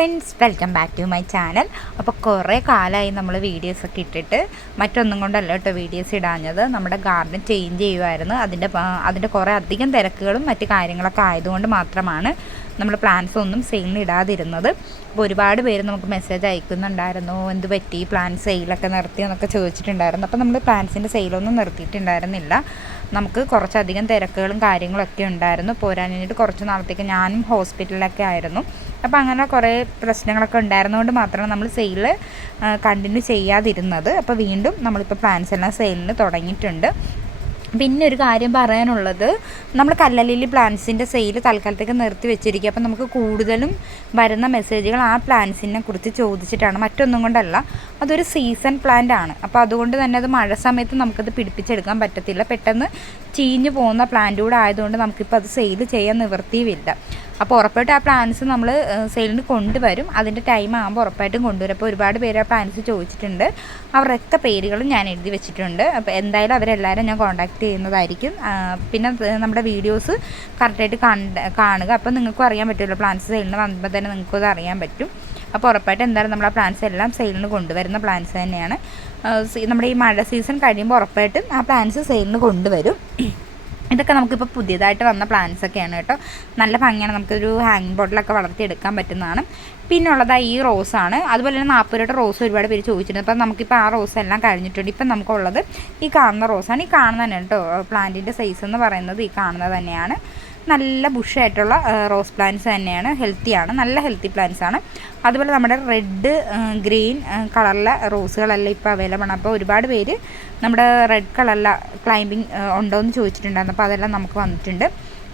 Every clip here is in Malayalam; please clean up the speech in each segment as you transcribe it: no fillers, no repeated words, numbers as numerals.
Friends, welcome back to my channel. അപ്പോൾ കുറേ കാലമായി നമ്മൾ വീഡിയോസൊക്കെ ഇട്ടിട്ട്, മറ്റൊന്നും കൊണ്ടല്ല കേട്ടോ വീഡിയോസ് ഇടാഞ്ഞത്. നമ്മുടെ ഗാർഡൻ ചേഞ്ച് ചെയ്യുമായിരുന്നു. അതിൻ്റെ കുറേ അധികം തിരക്കുകളും മറ്റു കാര്യങ്ങളൊക്കെ ആയതുകൊണ്ട് മാത്രമാണ് നമ്മൾ പ്ലാൻസ് ഒന്നും സെയിലിന് ഇടാതിരുന്നത്. അപ്പോൾ ഒരുപാട് പേര് നമുക്ക് മെസ്സേജ് അയക്കുന്നുണ്ടായിരുന്നു, എന്ത് പറ്റി പ്ലാൻസ് സെയിലൊക്കെ നിർത്തി എന്നൊക്കെ ചോദിച്ചിട്ടുണ്ടായിരുന്നു. അപ്പോൾ നമ്മൾ പ്ലാൻസിൻ്റെ സെയിലൊന്നും നിർത്തിയിട്ടുണ്ടായിരുന്നില്ല. നമുക്ക് കുറച്ചധികം തിരക്കുകളും കാര്യങ്ങളൊക്കെ ഉണ്ടായിരുന്നു. പോരാഞ്ഞിട്ട് കുറച്ച് നാളത്തേക്ക് ഞാനും ഹോസ്പിറ്റലിലൊക്കെ ആയിരുന്നു. അപ്പോൾ അങ്ങനെ കുറേ പ്രശ്നങ്ങളൊക്കെ ഉണ്ടായിരുന്നതുകൊണ്ട് മാത്രമാണ് നമ്മൾ സെയിൽ കണ്ടിന്യൂ ചെയ്യാതിരുന്നത്. അപ്പോൾ വീണ്ടും നമ്മളിപ്പോൾ പ്ലാൻസ് എല്ലാം സെയിലിന് തുടങ്ങിയിട്ടുണ്ട്. പിന്നെ ഒരു കാര്യം പറയാനുള്ളത്, നമ്മൾ കല്ലലിലി പ്ലാന്റ്സിൻ്റെ സെയിൽ തൽക്കാലത്തേക്ക് നിർത്തി വെച്ചിരിക്കുക. അപ്പോൾ നമുക്ക് കൂടുതലും വരുന്ന മെസ്സേജുകൾ ആ പ്ലാന്റ്സിനെ കുറിച്ച് ചോദിച്ചിട്ടാണ്, മറ്റൊന്നും കൊണ്ടല്ല. അതൊരു സീസൺ പ്ലാന്റ് ആണ്. അപ്പോൾ അതുകൊണ്ട് തന്നെ അത് മഴ സമയത്ത് നമുക്കത് പിടിപ്പിച്ചെടുക്കാൻ പറ്റത്തില്ല. പെട്ടെന്ന് ചീഞ്ഞു പോകുന്ന പ്ലാന്റ് കൂടെ ആയതുകൊണ്ട് നമുക്കിപ്പോൾ അത് സെയിൽ ചെയ്യാൻ നിവൃത്തിയുമില്ല. അപ്പോൾ ഉറപ്പായിട്ടും ആ പ്ലാൻസ് നമ്മൾ സെയിലിന് കൊണ്ടുവരും. അതിൻ്റെ ടൈം ആകുമ്പോൾ ഉറപ്പായിട്ടും കൊണ്ടുവരും. അപ്പോൾ ഒരുപാട് പേര് ആ പ്ലാൻസ് ചോദിച്ചിട്ടുണ്ട്. അവരൊക്കെ പേരുകളും ഞാൻ എഴുതി വെച്ചിട്ടുണ്ട്. അപ്പോൾ എന്തായാലും അവരെല്ലാവരും ഞാൻ കോൺടാക്റ്റ് ചെയ്യുന്നതായിരിക്കും. പിന്നെ നമ്മുടെ വീഡിയോസ് കറക്റ്റായിട്ട് കാണുക. അപ്പോൾ നിങ്ങൾക്കും അറിയാൻ പറ്റുമല്ലോ, പ്ലാൻസ് സെയിലിന് വന്നപ്പോൾ തന്നെ നിങ്ങൾക്കും അത് അറിയാൻ പറ്റും. അപ്പോൾ ഉറപ്പായിട്ടും എന്തായാലും നമ്മൾ ആ പ്ലാൻസ് എല്ലാം സെയിലിന് കൊണ്ടുവരുന്ന പ്ലാൻസ് തന്നെയാണ്. നമ്മുടെ ഈ മഴ സീസൺ കഴിയുമ്പോൾ ഉറപ്പായിട്ടും ആ പ്ലാൻസ് സെയിലിന് കൊണ്ടുവരും. ഇതൊക്കെ നമുക്കിപ്പോൾ പുതിയതായിട്ട് വന്ന പ്ലാന്റ്സൊക്കെയാണ് കേട്ടോ. നല്ല ഭംഗിയാണ്, നമുക്കൊരു ഹാങ്ങിങ് ബോട്ടിലൊക്കെ വളർത്തിയെടുക്കാൻ പറ്റുന്നതാണ്. പിന്നെ ഉള്ളതാണ് ഈ റോസാണ്. അതുപോലെ തന്നെ 40 രൂപയുടെ റോസ് ഒരുപാട് പേര് ചോദിച്ചിട്ടുണ്ട്. അപ്പോൾ നമുക്കിപ്പോൾ ആ റോസ് എല്ലാം കഴിഞ്ഞിട്ടുണ്ട്. ഇപ്പം നമുക്കുള്ളത് ഈ കാണുന്ന റോസാണ്. ഈ കാണുന്ന തന്നെ കേട്ടോ പ്ലാന്റിൻ്റെ സൈസ് എന്ന് പറയുന്നത് ഈ കാണുന്നത് തന്നെയാണ്. നല്ല ബുഷായിട്ടുള്ള റോസ് പ്ലാന്റ്സ് തന്നെയാണ്. ഹെൽത്തിയാണ്, നല്ല ഹെൽത്തി പ്ലാന്റ്സ് ആണ്. അതുപോലെ നമ്മുടെ റെഡ് ഗ്രീൻ കളറിലെ റോസുകളെല്ലാം ഇപ്പോൾ അവൈലബിൾ ആണ്. അപ്പോൾ ഒരുപാട് പേര് നമ്മുടെ റെഡ് കളറിലെ ക്ലൈമ്പിംഗ് ഉണ്ടോ എന്ന് ചോദിച്ചിട്ടുണ്ടായിരുന്നു. അപ്പോൾ അതെല്ലാം നമുക്ക് വന്നിട്ടുണ്ട്.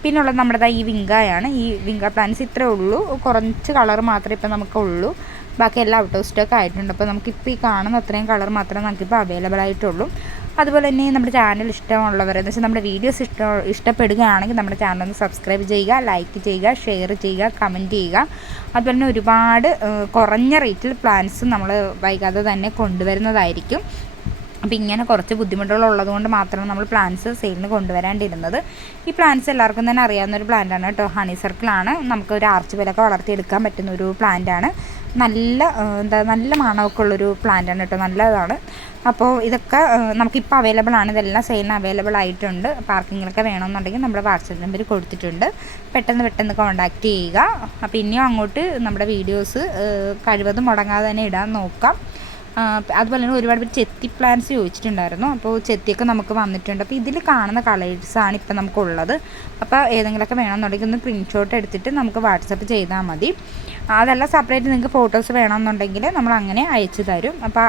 പിന്നെ ഉള്ളത് നമ്മുടെ ഈ വിങ്കായാണ്. ഈ വിങ്ക പ്ലാന്റ്സ് ഇത്രയേ ഉള്ളൂ. കുറച്ച് കളർ മാത്രമേ ഇപ്പോൾ നമുക്കുള്ളൂ. ബാക്കി എല്ലാം ഔട്ട് ഓഫ് സ്റ്റോക്ക് ആയിട്ടുണ്ട്. അപ്പോൾ നമുക്കിപ്പോൾ ഈ കാണുന്ന അത്രയും കളർ മാത്രമേ നമുക്കിപ്പോൾ അവൈലബിൾ ആയിട്ടുള്ളൂ. അതുപോലെ തന്നെ നമ്മുടെ ചാനൽ ഇഷ്ടമുള്ളവർ എന്ന് വെച്ചാൽ നമ്മുടെ വീഡിയോസ് ഇഷ്ടപ്പെടുകയാണെങ്കിൽ നമ്മുടെ ചാനൽ ഒന്ന് സബ്സ്ക്രൈബ് ചെയ്യുക, ലൈക്ക് ചെയ്യുക, ഷെയർ ചെയ്യുക, കമൻറ്റ് ചെയ്യുക. അതുപോലെ തന്നെ ഒരുപാട് കുറഞ്ഞ റേറ്റിൽ പ്ലാൻസ് നമ്മൾ വൈകാതെ തന്നെ കൊണ്ടുവരുന്നതായിരിക്കും. അപ്പോൾ ഇങ്ങനെ കുറച്ച് ബുദ്ധിമുട്ടുകളുള്ളത് കൊണ്ട് മാത്രമാണ് നമ്മൾ പ്ലാന്റ്സ് സെയിലിന് കൊണ്ടുവരാണ്ടിരുന്നത്. ഈ പ്ലാന്റ്സ് എല്ലാവർക്കും തന്നെ അറിയാവുന്ന ഒരു പ്ലാന്റാണ് കേട്ടോ. ഹണി സർക്കിളാണ്. നമുക്കൊരു ആർച്ച് പോലൊക്കെ വളർത്തിയെടുക്കാൻ പറ്റുന്ന ഒരു പ്ലാന്റാണ്. നല്ല മണമൊക്കെ ഉള്ളൊരു പ്ലാന്റാണ് കേട്ടോ. നല്ലതാണ്. അപ്പോൾ ഇതൊക്കെ നമുക്കിപ്പോൾ അവൈലബിൾ ആണ്. ഇതെല്ലാം സെയിലിന് അവൈലബിൾ ആയിട്ടുണ്ട്. പാർക്കിങ്ങിലൊക്കെ വേണമെന്നുണ്ടെങ്കിൽ നമ്മുടെ വാട്സപ്പ് നമ്പർ കൊടുത്തിട്ടുണ്ട്. പെട്ടെന്ന് കോൺടാക്റ്റ് ചെയ്യുക. അപ്പോൾ ഇനിയും അങ്ങോട്ട് നമ്മുടെ വീഡിയോസ് കഴിവതും മുടങ്ങാതെ തന്നെ ഇടാൻ നോക്കാം. അതുപോലെ തന്നെ ഒരുപാട് പേര് ചെത്തി പ്ലാന്റ്സ് ചോദിച്ചിട്ടുണ്ടായിരുന്നു. അപ്പോൾ ചെത്തിയൊക്കെ നമുക്ക് വന്നിട്ടുണ്ട്. അപ്പോൾ ഇതിൽ കാണുന്ന കളേഴ്സാണ് ഇപ്പോൾ നമുക്കുള്ളത്. അപ്പോൾ ഏതെങ്കിലുമൊക്കെ വേണമെന്നുണ്ടെങ്കിൽ ഒന്ന് സ്ക്രീൻഷോട്ട് എടുത്തിട്ട് നമുക്ക് വാട്സപ്പ് ചെയ്താൽ മതി. അതല്ല സെപ്പറേറ്റ് നിങ്ങൾക്ക് ഫോട്ടോസ് വേണമെന്നുണ്ടെങ്കിൽ നമ്മൾ അങ്ങനെ അയച്ചു തരും. അപ്പോൾ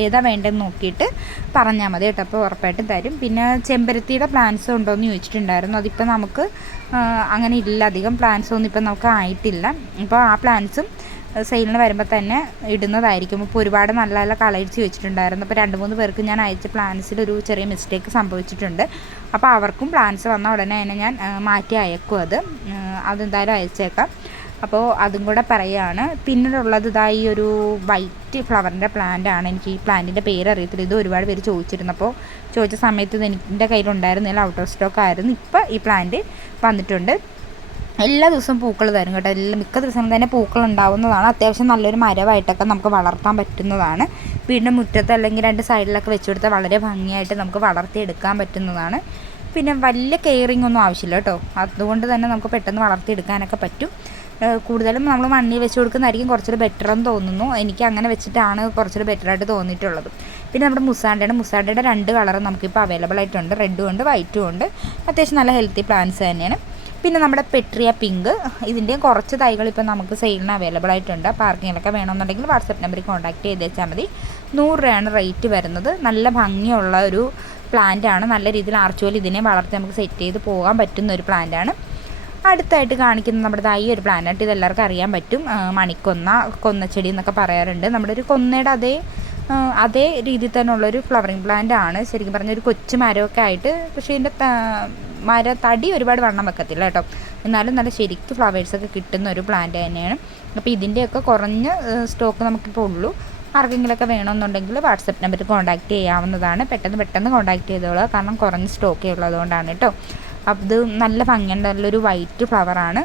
ഏതാ വേണ്ടതെന്ന് നോക്കിയിട്ട് പറഞ്ഞാൽ മതി കേട്ടോ. അപ്പോൾ ഉറപ്പായിട്ടും തരും. പിന്നെ ചെമ്പരത്തിയുടെ പ്ലാന്റ്സ് ഉണ്ടോ എന്ന് ചോദിച്ചിട്ടുണ്ടായിരുന്നു. അതിപ്പോൾ നമുക്ക് അങ്ങനെ ഇല്ല, അധികം പ്ലാന്റ്സ് ഒന്നും ഇപ്പം നമുക്ക് ആയിട്ടില്ല. അപ്പോൾ ആ പ്ലാന്റ്സും സെയിലിന് വരുമ്പോൾ തന്നെ ഇടുന്നതായിരിക്കും. ഇപ്പോൾ ഒരുപാട് നല്ല നല്ല കളേഴ്സ് വെച്ചിട്ടുണ്ടായിരുന്നു. അപ്പോൾ 2-3 പേർക്ക് ഞാൻ അയച്ച പ്ലാൻസിൽ ഒരു ചെറിയ മിസ്റ്റേക്ക് സംഭവിച്ചിട്ടുണ്ട്. അപ്പോൾ അവർക്കും പ്ലാൻസ് വന്ന ഉടനെ തന്നെ ഞാൻ മാറ്റി അയക്കും. അതെന്തായാലും അയച്ചേക്കാം. അപ്പോൾ അതും കൂടെ പറയുകയാണ്. പിന്നീടുള്ളത് ഈ ഒരു വൈറ്റ് ഫ്ലവറിൻ്റെ പ്ലാന്റാണ്. എനിക്ക് ഈ പ്ലാന്റിൻ്റെ പേര് അറിയത്തില്ല. ഇത് ഒരുപാട് പേര് ചോദിച്ചിരുന്നു. അപ്പോൾ ചോദിച്ച സമയത്ത് ഇത് എൻ്റെ കയ്യിലുണ്ടായിരുന്നില്ല, ഔട്ട് ഓഫ് സ്റ്റോക്ക് ആയിരുന്നു. ഇപ്പോൾ ഈ പ്ലാന്റ് വന്നിട്ടുണ്ട്. എല്ലാ ദിവസവും പൂക്കൾ തരും കേട്ടോ. മിക്ക ദിവസവും തന്നെ പൂക്കൾ ഉണ്ടാവുന്നതാണ്. അത്യാവശ്യം നല്ലൊരു മരമായിട്ടൊക്കെ നമുക്ക് വളർത്താൻ പറ്റുന്നതാണ്. വീടിൻ്റെ മുറ്റത്ത് അല്ലെങ്കിൽ 2 സൈഡിലൊക്കെ വെച്ച് കൊടുത്താൽ വളരെ ഭംഗിയായിട്ട് നമുക്ക് വളർത്തിയെടുക്കാൻ പറ്റുന്നതാണ്. പിന്നെ വലിയ കെയറിങ് ഒന്നും ആവശ്യമില്ല കേട്ടോ. അതുകൊണ്ട് തന്നെ നമുക്ക് പെട്ടെന്ന് വളർത്തിയെടുക്കാനൊക്കെ പറ്റും. കൂടുതലും നമ്മൾ മണ്ണിൽ വെച്ച് കൊടുക്കുന്നതായിരിക്കും കുറച്ചുകൂടി ബെറ്റർ എന്ന് തോന്നുന്നു. എനിക്ക് അങ്ങനെ വെച്ചിട്ടാണ് കുറച്ചുകൂടി ബെറ്ററായിട്ട് തോന്നിയിട്ടുള്ളത്. പിന്നെ നമ്മുടെ മുസാണ്ടയുടെ 2 കളർ നമുക്കിപ്പോൾ അവൈലബിൾ ആയിട്ടുണ്ട്. റെഡും ഉണ്ട്, വൈറ്റും ഉണ്ട്. അത്യാവശ്യം നല്ല ഹെൽത്തി പ്ലാന്റ്സ് തന്നെയാണ്. പിന്നെ നമ്മുടെ പെട്രിയ പിങ്ക്, ഇതിൻ്റെയും കുറച്ച് തൈകൾ ഇപ്പോൾ നമുക്ക് സെയിലിന് അവൈലബിൾ ആയിട്ടുണ്ട്. പാർക്കിങ്ങിലൊക്കെ വേണമെന്നുണ്ടെങ്കിൽ വാട്സപ്പ് നമ്പറിൽ കോൺടാക്റ്റ് ചെയ്തേച്ചാൽ മതി. 100 രൂപയാണ് റേറ്റ് വരുന്നത്. നല്ല ഭംഗിയുള്ള ഒരു പ്ലാന്റാണ്. നല്ല രീതിയിൽ ആർച്ചുവൽ ഇതിനെ വളർത്തി നമുക്ക് സെറ്റ് ചെയ്ത് പോകാൻ പറ്റുന്ന ഒരു പ്ലാന്റാണ്. അടുത്തായിട്ട് കാണിക്കുന്നത് നമ്മുടെ ഈ ഒരു പ്ലാന്റ്. ഇതെല്ലാവർക്കും അറിയാൻ പറ്റും. കൊന്നച്ചെടി എന്നൊക്കെ പറയാറുണ്ട്. നമ്മുടെ ഒരു കൊന്നയുടെ അതേ രീതിയിൽ തന്നെ ഉള്ളൊരു ഫ്ലവറിങ് പ്ലാന്റ് ആണ്. ശരിക്കും പറഞ്ഞാൽ ഒരു കൊച്ചു മരമൊക്കെ ആയിട്ട്. പക്ഷേ ഇതിൻ്റെ തടി ഒരുപാട് വണ്ണം വെക്കത്തില്ല കേട്ടോ. എന്നാലും നല്ല ശരിക്കും ഫ്ലവേഴ്സൊക്കെ കിട്ടുന്ന ഒരു പ്ലാന്റ് തന്നെയാണ്. അപ്പോൾ ഇതിൻ്റെയൊക്കെ കുറഞ്ഞ സ്റ്റോക്ക് നമുക്കിപ്പോൾ ഉള്ളൂ. ആർക്കെങ്കിലുമൊക്കെ വേണമെന്നുണ്ടെങ്കിൽ വാട്സപ്പ് നമ്പറിൽ കോൺടാക്റ്റ് ചെയ്യാവുന്നതാണ്. പെട്ടെന്ന് കോൺടാക്റ്റ് ചെയ്തോളൂ. കാരണം കുറഞ്ഞ സ്റ്റോക്കേ ഉള്ളതുകൊണ്ടാണ് കേട്ടോ. അത് നല്ല ഭംഗിയുണ്ട്, നല്ലൊരു വൈറ്റ് ഫ്ലവറാണ്.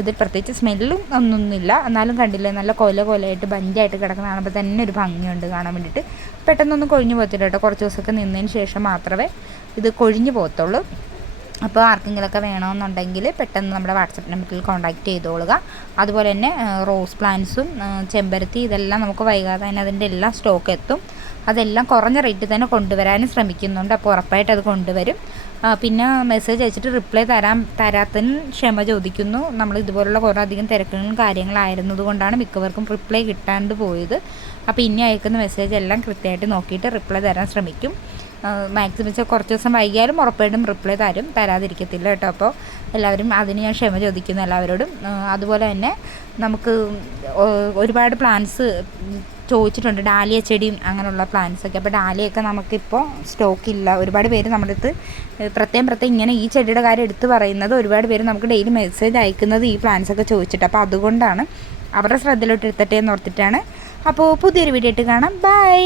ഇത് പ്രത്യേകിച്ച് സ്മെല്ലും ഒന്നൊന്നുമില്ല, എന്നാലും കണ്ടില്ലേ നല്ല കൊലയായിട്ട് ബഞ്ചായിട്ട് കിടക്കുന്ന കാണുമ്പോൾ തന്നെ ഒരു ഭംഗിയുണ്ട് കാണാൻ വേണ്ടിയിട്ട്. പെട്ടെന്നൊന്നും കൊഴിഞ്ഞു പോകത്തില്ല കേട്ടോ, കുറച്ച് ദിവസമൊക്കെ നിന്നതിന് ശേഷം മാത്രമേ ഇത് കൊഴിഞ്ഞു പോകത്തുള്ളൂ. അപ്പോൾ ആർക്കെങ്കിലുമൊക്കെ വേണമെന്നുണ്ടെങ്കിൽ പെട്ടെന്ന് നമ്മുടെ വാട്സപ്പ് നമ്പറിൽ കോൺടാക്റ്റ് ചെയ്തോളുക. അതുപോലെ തന്നെ റോസ് പ്ലാന്റ്സും ചെമ്പരത്തി ഇതെല്ലാം നമുക്ക് വൈകാതെ തന്നെ അതിൻ്റെ എല്ലാം സ്റ്റോക്ക് എത്തും. അതെല്ലാം കുറഞ്ഞ റേറ്റിൽ തന്നെ കൊണ്ടുവരാനും ശ്രമിക്കുന്നുണ്ട്, അപ്പോൾ ഉറപ്പായിട്ട് അത് കൊണ്ടുവരും. പിന്നെ മെസ്സേജ് അയച്ചിട്ട് റിപ്ലൈ തരാത്തതിന് ക്ഷമ ചോദിക്കുന്നു. നമ്മൾ ഇതുപോലുള്ള കുറേ അധികം തിരക്കുകളും കാര്യങ്ങളായിരുന്നത് കൊണ്ടാണ് മിക്കവർക്കും റിപ്ലൈ കിട്ടാണ്ട് പോയത്. അപ്പോൾ ഇനി അയക്കുന്ന മെസ്സേജ് എല്ലാം കൃത്യമായിട്ട് നോക്കിയിട്ട് റിപ്ലൈ തരാൻ ശ്രമിക്കും. മാക്സിമം കുറച്ച് ദിവസം വൈകിയാലും ഉറപ്പായിട്ടും റിപ്ലൈ തരാതിരിക്കത്തില്ല കേട്ടോ. അപ്പോൾ എല്ലാവരും അതിന് ഞാൻ ക്ഷമ ചോദിക്കുന്നു എല്ലാവരോടും. അതുപോലെ തന്നെ നമുക്ക് ഒരുപാട് പ്ലാന്റ്സ് ചോദിച്ചിട്ടുണ്ട്, ഡാലിയ ചെടിയും അങ്ങനെയുള്ള പ്ലാന്റ്സൊക്കെ. അപ്പോൾ ഡാലിയൊക്കെ നമുക്കിപ്പോൾ സ്റ്റോക്കില്ല. ഒരുപാട് പേര് നമ്മുടെ അടുത്ത് പ്രത്യേകം ഇങ്ങനെ ഈ ചെടിയുടെ കാര്യം എടുത്ത് പറയുന്നത്, ഒരുപാട് പേര് നമുക്ക് ഡെയിലി മെസ്സേജ് അയക്കുന്നത് ഈ പ്ലാന്റ്സൊക്കെ ചോദിച്ചിട്ട്. അപ്പോൾ അതുകൊണ്ടാണ് അവരുടെ ശ്രദ്ധയിലോട്ട് എടുത്തട്ടെ എന്ന് ഓർത്തിട്ടാണ്. അപ്പോൾ പുതിയൊരു വീഡിയോ ആയിട്ട് കാണാം. ബൈ.